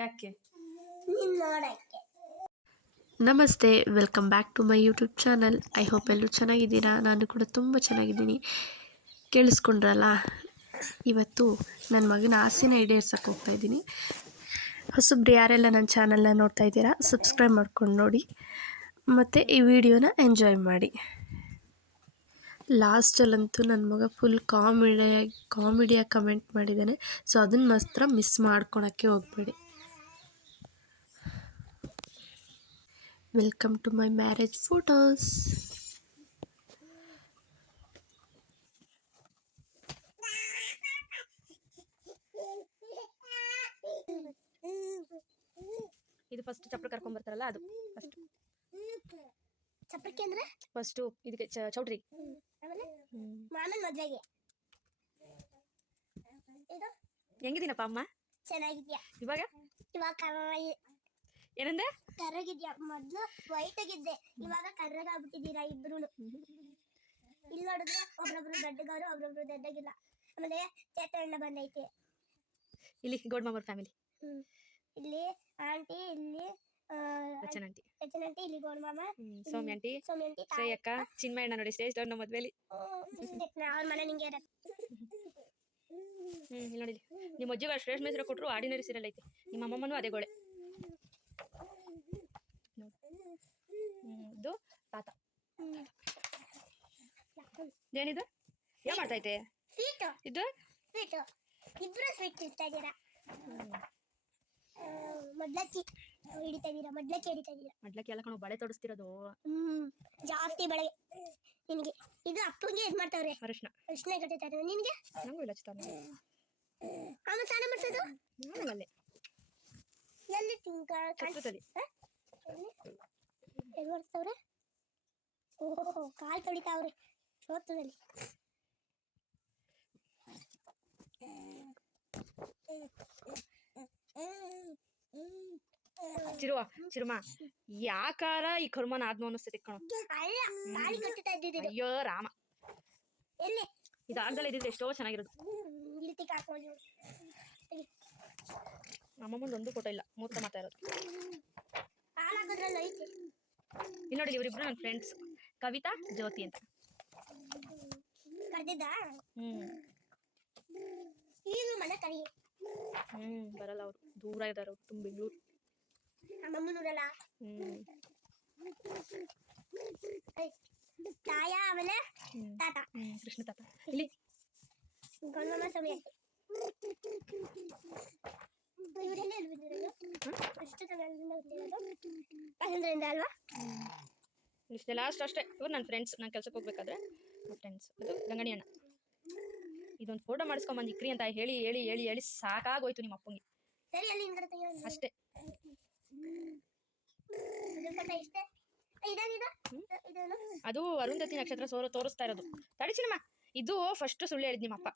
ಯಾಕೆ? ನಮಸ್ತೆ, welcome back to my YouTube channel. I hope ಎಲ್ಲರೂ ಚೆನ್ನಾಗಿದ್ದೀರಾ. ನಾನು ಕೂಡ ತುಂಬ ಚೆನ್ನಾಗಿದ್ದೀನಿ. ಕೇಳಿಸ್ಕೊಂಡ್ರಲ್ಲ, ಇವತ್ತು ನನ್ನ ಮಗನ ಆಸೆನ ಈಡೇರ್ಸಕ್ಕೆ ಹೋಗ್ತಾಯಿದ್ದೀನಿ. ಹೊಸಬ್ರು ಯಾರೆಲ್ಲ ನನ್ನ ಚಾನಲ್ನ ನೋಡ್ತಾ ಇದ್ದೀರಾ, ಸಬ್ಸ್ಕ್ರೈಬ್ ಮಾಡ್ಕೊಂಡು ನೋಡಿ ಮತ್ತು ಈ ವಿಡಿಯೋನ ಎಂಜಾಯ್ ಮಾಡಿ. ಲಾಸ್ಟಲ್ಲಂತೂ ನನ್ನ ಮಗ ಫುಲ್ ಕಾಮಿಡಿಯಾಗಿ ಕಮೆಂಟ್ ಮಾಡಿದ್ದಾನೆ. ಸೊ ಅದನ್ನು ಮಾತ್ರ ಮಿಸ್ ಮಾಡ್ಕೊಳಕ್ಕೆ ಹೋಗಬೇಡಿ. Welcome to my marriage photos. ಇದು ಫಸ್ಟ್ ಚಪ್ಪಲಿ ಕರ್ಕೊಂಡ್ ಬರ್ತಾರಲ್ಲ, ಅದು ಫಸ್ಟ್ ಚಪ್ಪಲಿಕೆ ಅಂದ್ರೆ ಫಸ್ಟ್ ಇದಕ್ಕೆ ಚೌಟ್ರಿ. ಆಮೇಲೆ ಮಾಮನ ಮದ್ವೆಗೆ. ಇದು ಹೆಂಗಿದ್ದೀನಪ್ಪ ಅಮ್ಮ? ಚೆನ್ನಾಗಿದ್ಯಾ? ಇವಾಗ ಏನಂದೆ? ಕರ್ರಗಿದ್ಯಾ? ಮೊದ್ಲು ವೈಟ್ ಆಗಿದ್ದೆ, ಇವಾಗ ಕರ್ರಗಾಗ್ಬಿಟ್ಟಿದ್ದೀರಾ ಇಬ್ರು. ಇಲ್ಲಿ ನೋಡಿದ್ರೆ ಒಬ್ರೊಬ್ರು ದೊಡ್ಡಗವರು, ಒಬ್ರೊಬ್ರು ದೊಡ್ಡಗಿಲ್ಲ. ಆಮೇಲೆ ಚೇತಣ್ಣ ಬಂದೈತೆ. ಇಲ್ಲಿ ಗೌಡ್ ಮಾಮರ್ ಫ್ಯಾಮಿಲಿ. ಇಲ್ಲಿ ಆಂಟಿ, ಇಲ್ಲಿ ರಚನಾ ಆಂಟಿ, ಇಲ್ಲಿ ಗೌಡ ಮಾಮ, ಸೌಮ್ಯ ಆಂಟಿ, ಶ್ರೇಯಕ್ಕ, ಚಿನ್ಮಯಣ್ಣ ನೋಡಿ ಸ್ಟೇಜ್ ಡೌನ್ ನಮ್ಮ ಮದ್ವೆಲಿ. ಅವ್ರ ಮನೆ ನಿಂಗೆ ಇಲ್ಲಿ ನೋಡಿ, ನಿಮ್ಮ ಅಜ್ಜಿಗೆ ಶ್ರೇಷ್ಠ ಹೆಸರು ಕೊಟ್ಟರು. ಆರ್ಡಿನರಿ ಸೀರಿಯಲ್ ಐತೆ. ನಿಮ್ಮ ಅಮ್ಮಮ್ಮನೂ ಅದೇ ಗೋಳೆ. ಇದು ತಾತ. ಏನಿದು? ಏನ್ ಮಾಡ್ತೈತೆ ಇದು? ಸ್ವೀಟ್. ಇಬ್ರು ಸ್ವೀಟ್ ತಿಂತಾ ಇದ್ದೀರಾ. ಮಡ್ಲಕ್ಕಿ ಹಿಡಿತಾ ಇದ್ದೀರಾ. ಮಡ್ಲಕ್ಕಿ ಎಲ್ಲ ಕಣೋ, ಬಳೆ ತೊಡಸ್ತಿರೋದು. ಜಾಸ್ತಿ ಬಳೆ ನಿನಗೆ. ಇದು ಅಪ್ಪಂಗೆ ಇದು ಮಾಡ್ತಾವ್ರೆ, ಅರಿಶಿನ ಕಟ್ಟಿತಾ ಇದ್ದಾರೆ. ನಿನಗೆ ನಂಗೂ ಇಲ್ಲ ಚಿತ್ತ. ಆಮೇಲೆ ಸ್ನಾನ ಮಾಡಿಸೋದು ಅಲ್ಲೇ ಎಲ್ಲಿ ಛತ್ರದಲ್ಲಿ. ಎಲ್ಲಿ ಮಾಡಿಸ್ತವ್ರೆ? ಓಹೋ, ಕಾಲು ತೊಳಿತಾವ್ರೆ ಛತ್ರದಲ್ಲಿ. ಚಿರುಮ ಯಾಕಾರ ಈ ಕರ್ಮನ ಆದ್ಮ ಅನ್ನಿಸ್ತೈತಿ ಕಣೋ. ತಾಳಿ ಕಟ್ಟುತ್ತಾ ಇದ್ದಿದ್ದು. ಅಯ್ಯೋ ರಾಮ, ಎಲ್ಲಿ ಇದಾಗ್ದಲ್ಲ ಇದ್ದಿದ್ರೆ ಎಷ್ಟೋ ಚೆನ್ನಾಗಿರೋದು. ನಮ್ಮಮ್ಮಂದು ಒಂದು ಫೋಟೋ ಇಲ್ಲ, ಮೂರ್ತ ಮಾತಾ ಇರೋದು. ಇಲ್ಲಿ ನೋಡಿ, ಇವರಿಬ್ರು ನನ್ನ ಫ್ರೆಂಡ್ಸ್, ಕವಿತಾ, ಜ್ಯೋತಿ ಅಂತ. ಬರಲ್ಲ, ಅವ್ರು ದೂರ ಇದಾರೆ. ಅವ್ರು ತುಂಬ ಬೆಂಗಳೂರು. ತಾಯ, ಆಮೇಲೆ ತಾತ, ಕೃಷ್ಣ ತಾತ. ಇಲ್ಲಿ ಗಂಗಮ್ಮ ಸಮಯ. ಅಲ್ವಾ? ಇಷ್ಟೇ ಲಾಸ್ಟ್ ಅಷ್ಟೇ. ಇವ್ರು ನನ್ನ ಫ್ರೆಂಡ್ಸ್. ನಾನು ಕೆಲ್ಸಕ್ಕೆ ಹೋಗ್ಬೇಕಾದ್ರೆ ನನ್ನ ಫ್ರೆಂಡ್ಸ್. ಇದು ಗಂಗಣಿ ಅಣ್ಣ. ಇದೊಂದು ಫೋಟೋ ಮಾಡಿಸ್ಕೊಂಬಂದು ಇಕ್ರಿ ಅಂತ ಹೇಳಿ ಹೇಳಿ ಹೇಳಿ ಹೇಳಿ ಸಾಕಾಗೋಯ್ತು ನಿಮ್ಮ ಅಪ್ಪಂಗೆ. ಅಷ್ಟೇ. ಅದು ಅರುಂಧತಿ ನಕ್ಷತ್ರ ತೋರಿಸ್ತಾ ಇರೋದು. ತಡಿ ಚಿನ್ನಮ್ಮ, ಇದು ಫಸ್ಟ್ ಸುಳ್ಳು ಹೇಳಿದ್ ನಿಮ್ಮ ಅಪ್ಪ.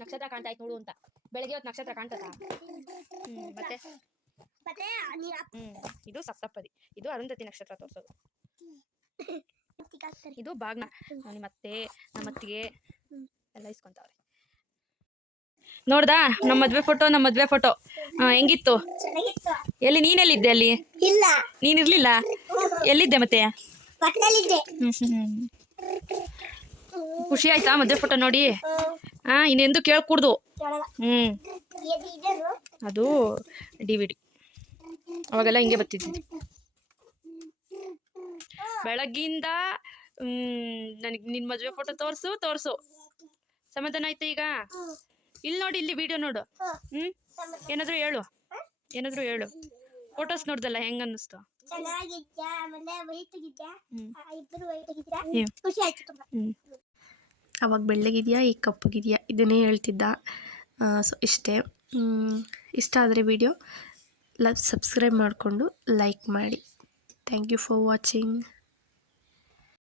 ನಕ್ಷತ್ರ ಕಾಣ್ತಾ ಇತ್ತು ನೋಡು ಅಂತ. ಬೆಳಗ್ಗೆ ಹೊತ್ತು ನಕ್ಷತ್ರ ಕಾಣ್ತದ? ಮತ್ತೆ ಇದು ಸಪ್ತಪದಿ. ಇದು ಅರುಂಧತಿ ನಕ್ಷತ್ರ ತೋರಿಸೋದು. ಇದು ಬಾಗ್ನ. ನಿಮ್ಮತ್ತೆ, ನಮ್ಮತ್ತಿಗೆ ಎಲ್ಲ ಇಸ್ಕೊಂತಾವ್ರೆ. ನೋಡ್ದಾ ನಮ್ಮ ಮದ್ವೆ ಫೋಟೋ ಹೆಂಗಿತ್ತು? ಎಲ್ಲಿ ನೀನೆಲ್ಲಿದ್ದೆ? ಅಲ್ಲಿ ಇಲ್ಲ, ನೀನಿರ್ಲಿಲ್ಲ. ಎಲ್ಲಿದ್ದೆ ಮತ್ತೆ? ಖುಷಿ ಆಯ್ತಾ ಮದ್ವೆ ಫೋಟೋ ನೋಡಿ? ಇನ್ನೆಂದು ಕೇಳ್ಕೂಡ್ದು. ಅದು DVD. ಅವಾಗೆಲ್ಲ ಹಿಂಗೆ ಬರ್ತಿದ್ವಿ. ಬೆಳಗ್ಗಿಂದ ನನಗೆ ನಿನ್ನ ಮದ್ವೆ ಫೋಟೋ ತೋರ್ಸು ಸಮಾಧಾನ ಆಯ್ತಾ ಈಗ? ಇಲ್ಲಿ ನೋಡಿ, ಇಲ್ಲಿ ವಿಡಿಯೋ ನೋಡು. ಏನಾದ್ರು ಹೇಳು. ಫೋಟೋಸ್ ನೋಡ್ದಲ್ಲ, ಹೆಂಗ ಅನ್ನಿಸ್ತು? ಅವಾಗ ಬೆಳ್ಳಗಿದೆಯಾ, ಈಗ ಕಪ್ಪಗಿದೆಯಾ, ಇದನ್ನೇ ಹೇಳ್ತಿದ್ದ. ಸೊ ಇಷ್ಟೇ. ಇಷ್ಟ ಆದರೆ ವಿಡಿಯೋ ಸಬ್ಸ್ಕ್ರೈಬ್ ಮಾಡಿಕೊಂಡು ಲೈಕ್ ಮಾಡಿ. Thank you for watching.